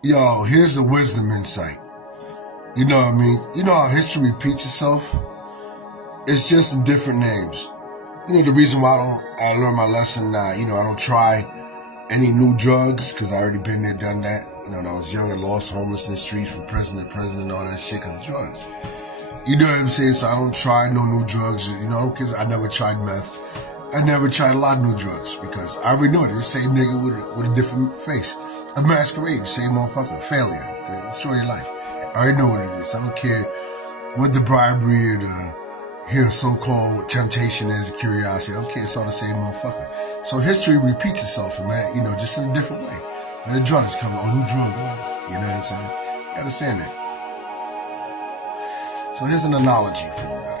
Yo, here's the wisdom insight. You know what I mean? You know how history repeats itself? It's just in different names. You know, the reason why I learned my lesson, I don't try any new drugs, because I already been there, done that. You know, when I was young and lost, homeless in the streets from prison to prison and all that shit because of drugs. You know what I'm saying? So I don't try no new drugs, because I never tried meth. I never tried a lot of new drugs because I already know it. The same nigga with a different face. A masquerade, the same motherfucker. Failure. They destroy your life. I already know what it is. I don't care what the bribery or the so-called temptation is, curiosity. I don't care. It's all the same motherfucker. So history repeats itself, man, just in a different way. And the drugs come, new drug. You know what I'm saying? You understand that? So here's an analogy for you guys.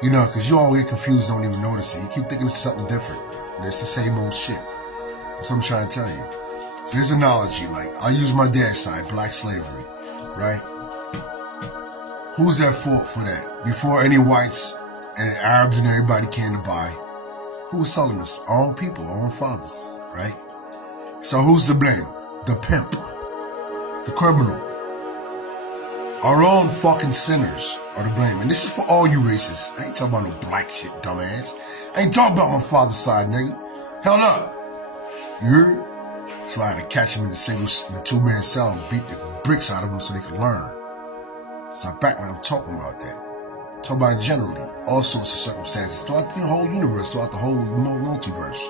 Because you all get confused, don't even notice it. You keep thinking it's something different. And it's the same old shit. That's what I'm trying to tell you. So here's an analogy. Like, I'll use my dad's side, black slavery, right? Who's at fault for that? Before any whites and Arabs and everybody came to buy, who was selling us? Our own people, our own fathers, right? So who's to blame? The pimp. The criminal. Our own fucking sinners are to blame. And this is for all you races. I ain't talking about no black shit, dumbass. I ain't talking about my father's side, nigga. Hell no. You heard? So I had to catch him in the two-man cell and beat the bricks out of him so they could learn. So back when I'm talking about that. I'm talking about generally, all sorts of circumstances throughout the whole universe, throughout the whole multiverse.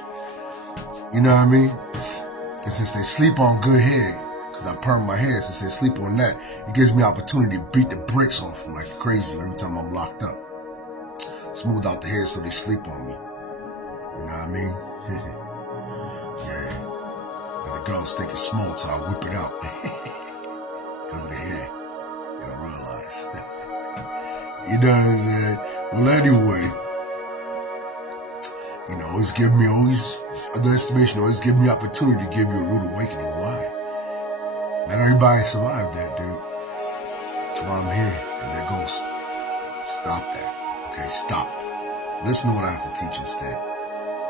You know what I mean? And since they sleep on good hair, because I perm my hair, since they sleep on that, it gives me opportunity to beat the bricks off them like crazy every time I'm locked up. Smooth out the hair so they sleep on me. You know what I mean? Yeah. But the girls think it's small, so I whip it out. Because of the hair. They don't realize. You know what I'm saying? Well, anyway, always give me opportunity to give you a rude awakening. Why? Not everybody survived that, dude. That's why I'm here. And they're ghosts. Stop that. Okay, stop. Listen to what I have to teach instead.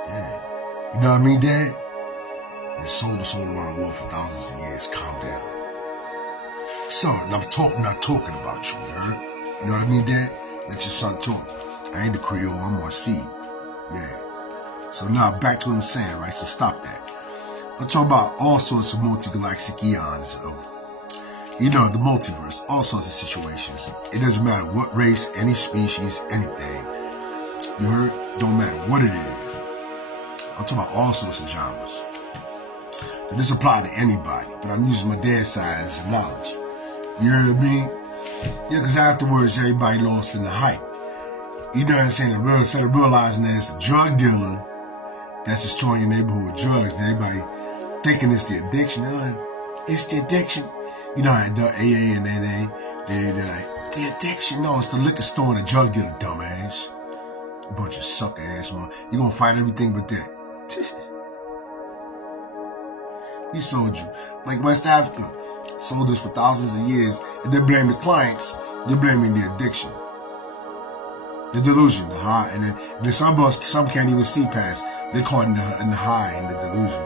Yeah. You know what I mean, Dad? They sold us all around the world for thousands of years. Calm down. Son, I'm not talking about you, you heard? You know what I mean, Dad? Let your son talk. I ain't the Creole, I'm RC. Yeah. So now back to what I'm saying, right? So stop that. I'm talking about all sorts of multi-galactic eons of, the multiverse, all sorts of situations. It doesn't matter what race, any species, anything. You heard? Don't matter what it is. I'm talking about all sorts of genres. So this applies to anybody, but I'm using my dad's side as knowledge. You heard me? Yeah, because afterwards everybody lost in the hype. You know what I'm saying? Instead of realizing that it's a drug dealer that's destroying your neighborhood with drugs, and everybody thinking it's the addiction. It's the addiction. You know how the AA and NA, they're like, the addiction. No, it's the liquor store and the drug dealer, dumbass. A bunch of sucker ass, man. You're gonna fight everything but that. He sold you. Like West Africa sold us for thousands of years, and they blame the clients. They're blaming the addiction. The delusion, the high, and then some can't even see past. They're caught in the high and the delusion.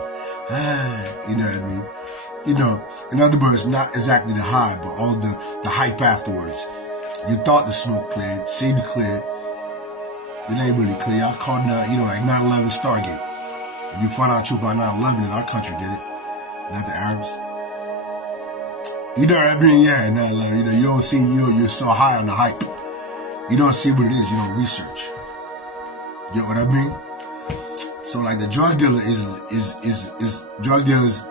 You know what I mean? In other words, not exactly the high, but all the hype afterwards. You thought the smoke cleared, seemed to clear. It ain't really clear. Y'all caught in like 9/11 Stargate. If you find out the truth about 9/11, in our country did it, not the Arabs. You know what I mean? Yeah, 9/11. You don't see, you're so high on the hype. You don't see what it is, you don't research. You know what I mean? So like the drug dealer is drug dealers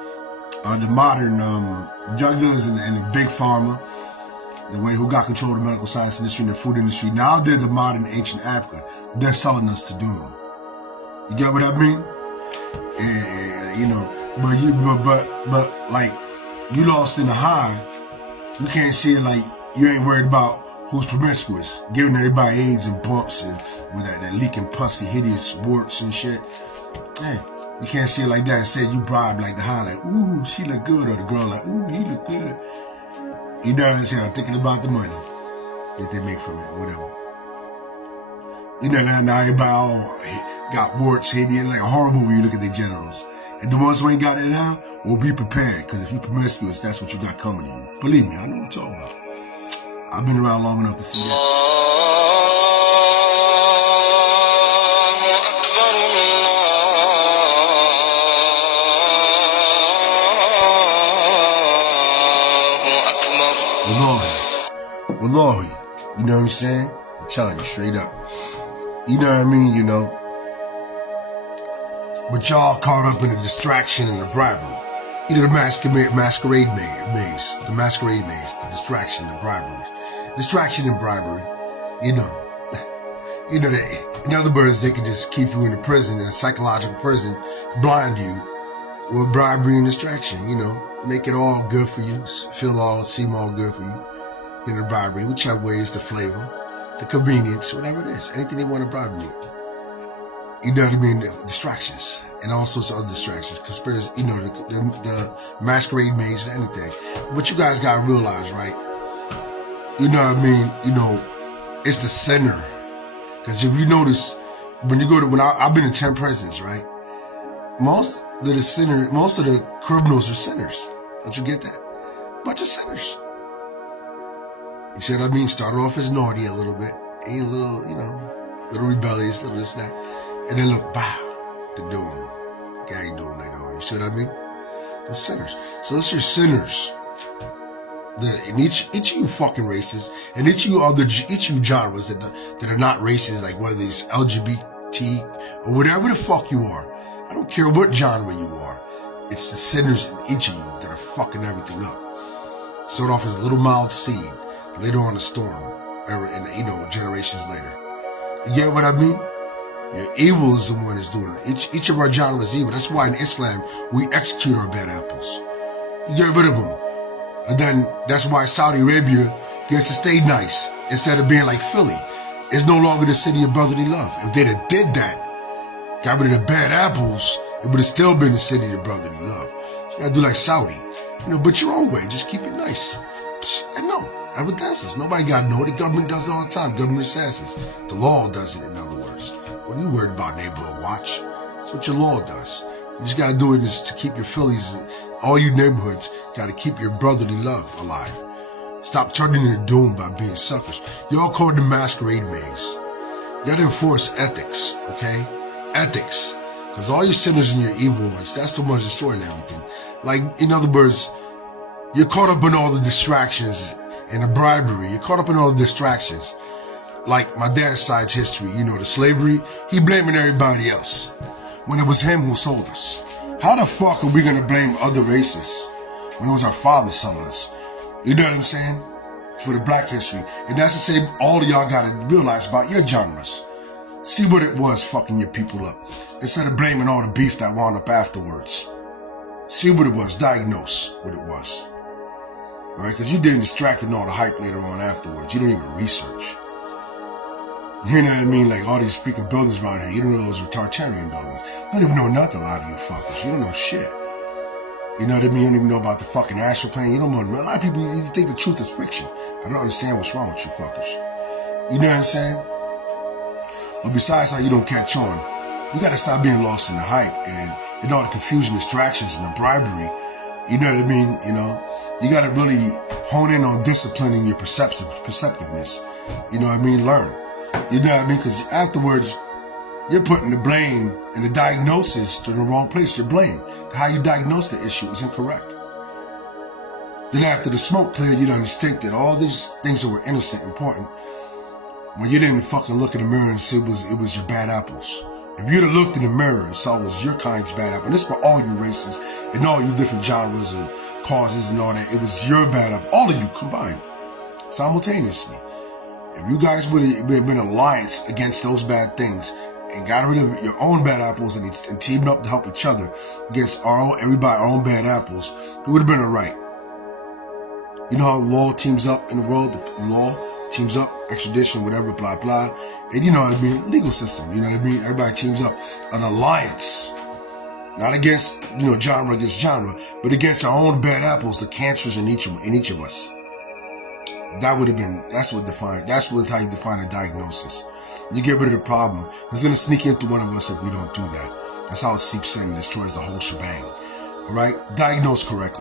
are the modern drug dealers in the big pharma, the way who got control of the medical science industry and the food industry. Now they're the modern ancient Africa. They're selling us to doom. You get what I mean? But like you lost in the high, you can't see it like you ain't worried about who's promiscuous, giving everybody AIDS and bumps and with that leaking pussy, hideous warts and shit. Hey, you can't see it like that. Instead, you bribe like the high, like, ooh, she look good, or the girl like, ooh, he look good. You know what I'm saying? I'm thinking about the money that they make from it, whatever. Now everybody all got warts, hideous, like a horror movie. You look at their genitals, And the ones who ain't got it now will be prepared, because if you promiscuous, that's what you got coming to you. Believe me, I know what I'm talking about. I've been around long enough to see that. Wallahi, you know what I'm saying? I'm telling you straight up. You know what I mean? You know. But y'all caught up in the distraction and the bribery. You know, the masquerade maze, the distraction, the bribery. Distraction and bribery, you know. You know, in other words, they can just keep you in a prison, in a psychological prison, blind you with bribery and distraction, you know. Make it all good for you, seem all good for you. You know, the bribery, whichever way is the flavor, the convenience, whatever it is. Anything they want to bribe you with. You know what I mean? The distractions and all sorts of other distractions. Conspiracy, you know, the masquerade maze, anything. But you guys got to realize, right? You know what I mean? You know, it's the sinner. Because if you notice, when I've been in 10 prisons, right? Most of the criminals are sinners. Don't you get that? Bunch of sinners. You see what I mean? Started off as naughty a little bit. Ain't a little, you know, little rebellious, little this, that. And then look, bow, the doom. Gang doom later on. You see what I mean? The sinners. So those are sinners. That in each of you fucking races, and each of you genres that are not races, like whether it's LGBT or whatever the fuck you are. I don't care what genre you are. It's the sinners in each of you that are fucking everything up. Start off as a little mild seed, later on a storm, and you know, generations later. You get what I mean? Your evil is the one that's doing it. Each of our genres is evil. That's why in Islam we execute our bad apples. You get rid of them. And then that's why Saudi Arabia gets to stay nice instead of being like Philly. It's no longer the city of brotherly love. If they'd have did that, got rid of the bad apples, it would have still been the city of brotherly love. So you gotta do like Saudi, you know, but your own way. Just keep it nice. And no, evidences. Nobody gotta know. The government does it all the time. Government assassins. The law does it, in other words. What are you worried about, neighborhood watch? That's what your law does. You just gotta do it is to keep your Phillies, all you neighborhoods, gotta keep your brotherly love alive. Stop turning into doom by being suckers. Y'all call it the masquerade maze. You gotta enforce ethics, okay? Ethics. Because all your sinners and your evil ones, that's the ones destroying everything. Like, in other words, you're caught up in all the distractions and the bribery. You're caught up in all the distractions. Like my dad's side's history, you know, the slavery, he blaming everybody else when it was him who sold us. How the fuck are we gonna blame other races when it was our father selling us? You know what I'm saying? For the black history. And that's to say all of y'all gotta realize about your genres. See what it was fucking your people up, instead of blaming all the beef that wound up afterwards. See what it was, diagnose what it was. Alright, because you didn't distract and all the hype later on afterwards. You didn't even research. You know what I mean? Like all these freaking buildings around here, you don't know those Tartarian buildings. You don't even know nothing, a lot of you fuckers. You don't know shit. You know what I mean? You don't even know about the fucking astral plane. You don't know. A lot of people you think the truth is fiction. I don't understand what's wrong with you fuckers. You know what I'm saying? But besides how you don't catch on, you gotta stop being lost in the hype and all the confusion, distractions, and the bribery. You know what I mean? You know, you gotta really hone in on disciplining your perceptiveness. You know what I mean? Learn. You know what I mean? Because afterwards, you're putting the blame and the diagnosis to the wrong place. You're blamed. How you diagnose the issue is incorrect. Then after the smoke cleared, you understand that all these things that were innocent, important, when you didn't fucking look in the mirror and see it was your bad apples. If you'd have looked in the mirror and saw it was your kind's bad apple, and this for all you races and all you different genres and causes and all that, it was your bad apple, all of you combined, simultaneously. If you guys would have been in alliance against those bad things and got rid of your own bad apples and teamed up to help each other against our own bad apples, it would have been alright. You know how law teams up in the world? The law teams up, extradition, whatever, blah, blah. And you know what I mean? Legal system, you know what I mean? Everybody teams up. An alliance. Not against, you know, genre against genre, but against our own bad apples, the cancers in each of us. That would have been, that's how you define a diagnosis. You get rid of the problem. It's going to sneak into one of us if we don't do that. That's how it seeps in and destroys the whole shebang. All right? Diagnose correctly.